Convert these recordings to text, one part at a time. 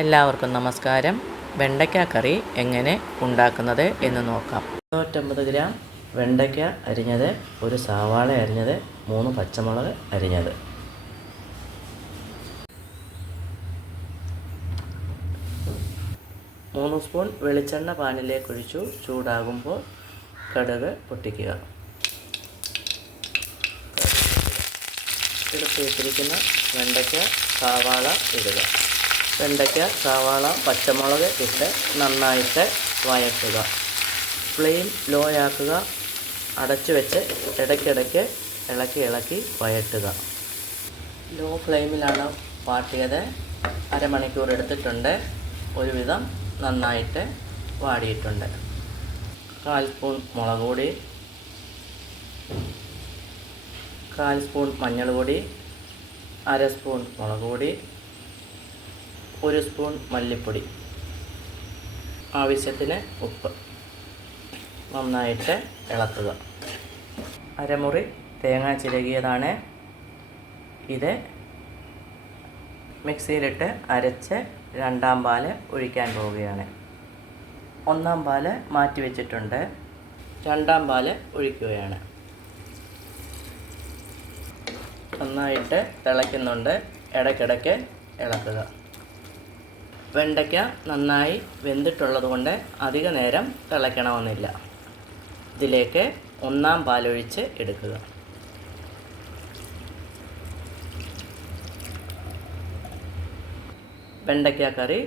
എല്ലാവർക്കും നമസ്കാരം. വെണ്ടയ്ക്ക കറി എങ്ങനെ ഉണ്ടാക്കുന്നത് എന്ന് നോക്കാം. നൂറ്റമ്പത് ഗ്രാം വെണ്ടയ്ക്ക അരിഞ്ഞത് ഒരു സവാള അരിഞ്ഞത് മൂന്ന് പച്ചമുളക് അരിഞ്ഞത്. മൂന്ന് സ്പൂൺ വെളിച്ചെണ്ണ പാനിലേക്ക് ഒഴിച്ചു ചൂടാകുമ്പോൾ കടുക് പൊട്ടിക്കുക. എടുത്ത് വെച്ചിരിക്കുന്ന വെണ്ടയ്ക്ക സവാള ഇടുക. വെണ്ടയ്ക്ക സവാള പച്ചമുളക് ഇട്ട് നന്നായിട്ട് വഴറ്റുക. ഫ്ലെയിം ലോ ആക്കുക അടച്ചു വെച്ച് ഇടയ്ക്കിടയ്ക്ക് ഇളക്കി ഇളക്കി വഴറ്റുക. ലോ ഫ്ലെയിമിലാണ് വാട്ടിയത്. അരമണിക്കൂർ എടുത്തിട്ടുണ്ട്. ഒരുവിധം നന്നായിട്ട് വാടിയിട്ടുണ്ട്. കാൽ സ്പൂൺ മുളക് പൊടി കാൽ സ്പൂൺ മഞ്ഞൾ പൊടി അര സ്പൂൺ മുളക് പൊടി ഒരു സ്പൂൺ മല്ലിപ്പൊടി. ആവശ്യത്തിന് ഉപ്പ്. നന്നായിട്ട് ഇളക്കുക. അരമുറി തേങ്ങ ചിരകിയതാണ്. ഇത് മിക്സിയിലിട്ട് അരച്ച് രണ്ടാം പാൽ ഒഴിക്കാൻ പോവുകയാണ്. ഒന്നാം പാൽ മാറ്റി വെച്ചിട്ടുണ്ട്. രണ്ടാം പാൽ ഒഴിക്കുകയാണ്. നന്നായിട്ട് തിളയ്ക്കുന്നുണ്ട്. ഇടയ്ക്കിടയ്ക്ക് ഇളക്കുക. വെണ്ടയ്ക്ക നന്നായി വെന്തിട്ടുള്ളത് കൊണ്ട് അധിക നേരം തിളയ്ക്കണമെന്നില്ല. ഇതിലേക്ക് ഒന്നാം പാലൊഴിച്ച് എടുക്കുക. വെണ്ടയ്ക്ക കറി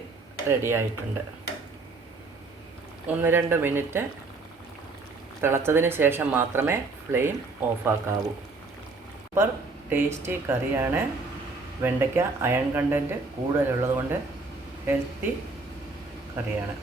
റെഡിയായിട്ടുണ്ട് ഒന്ന് രണ്ട് മിനിറ്റ് തിളച്ചതിന് ശേഷം മാത്രമേ ഫ്ലെയിം ഓഫാക്കാവൂ. സൂപ്പർ ടേസ്റ്റി കറിയാണ്. വെണ്ടയ്ക്ക അയൺ കണ്ടന്റ് കൂടുതലുള്ളത് കൊണ്ട് ഹെൽത്തി കറിയാണ്.